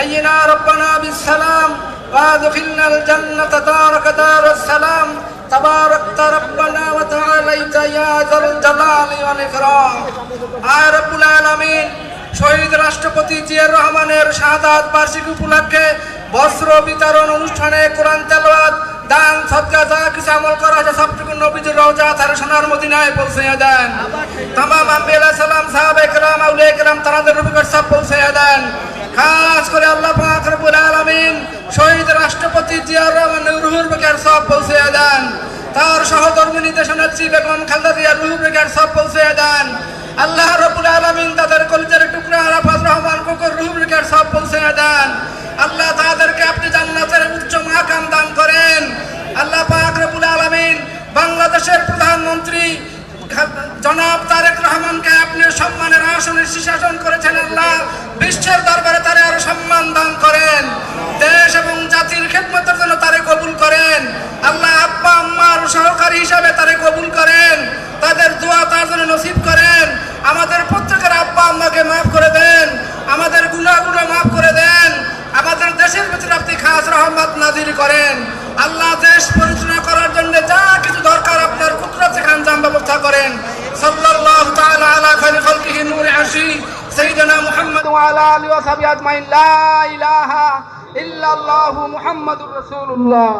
حينا ربنا بالسلام وادخلنا الجنة دارك دار السلام تباركت ربنا وتعاليت يا ذا الجلال والإكرام আয় রব্বুল আলামিন শহীদ রাষ্ট্রপতি জিয়াউর রহমানের শাহাদাত বার্ষিকী উপলক্ষে বস্ত্র বিতরণ অনুষ্ঠানে কোরআন তেলাওয়াত দান সদকা যা কিছু আমল করা আছে সবটুকু নবীজির রওজা তার সোনার মদিনায় পৌঁছে দেন। तमाम আম্বিয়া আলাইহিস সালাম সাহাবায়ে কেরাম আউলিয়া কেরাম তাদের রূপকার সব পৌঁছে দেন। খাস করে আল্লাহ পাক রব্বুল আলামিন শহীদ রাষ্ট্রপতি জিয়াউর রহমানের রূহুর বিকার সব পৌঁছে দেন। তার সহধর্মিণী দেশনেত্রী বেগম খালেদা জিয়ার রূহুর বিকার সব পৌঁছে দেন। আল্লাহ রাব্বুল আলামিন তাদের কলিজার টুকরা আরাফাত রহমান কোকর রূহুর বিকার সব পৌঁছে দেন। আল্লাহ তাদেরকে আপনি জান্নাতের উচ্চ মাকাম দান করেন। আল্লাহ পাক রব্বুল আলামিন বাংলাদেশের প্রধানমন্ত্রী জনাব তারেক রহমানকে আপনি সম্মানের আসনে শীর্ষাসন করেছেন। আল্লাহ বিশ্বের দরবারে তারে আরো সম্মান দান করেন। দেশ এবং জাতির খেদমতের জন্য তারে কবুল করেন। আল্লাহ আব্বা আম্মার সহকারী হিসাবে তারে কবুল করেন। তাদের দোয়া তার জন্য নসিব করেন। আমাদের প্রত্যেকের আব্বা আম্মাকে মাফ করে দেন। আমাদের গুনাহগুলো মাফ করে দেন। আমাদের দেশের ভিতরে আপনি খাস রহমত নাজিল করেন। আল্লাহ দেশ পরিচালনা করার জন্য যা কিছু দরকার আপনার কুদরত থেকে আঞ্জাম ব্যবস্থা করেন। সাল্লাল্লাহু তাআলা আলা খায়রি খালকিহি নূরে আরশি সাইয়্যিদিনা মুহাম্মদ ওয়া আলা আলিহি ওয়া সাহবিহি আজমাইন লা ইলাহা ইল্লাল্লাহু মুহাম্মাদুর রাসূলুল্লাহ।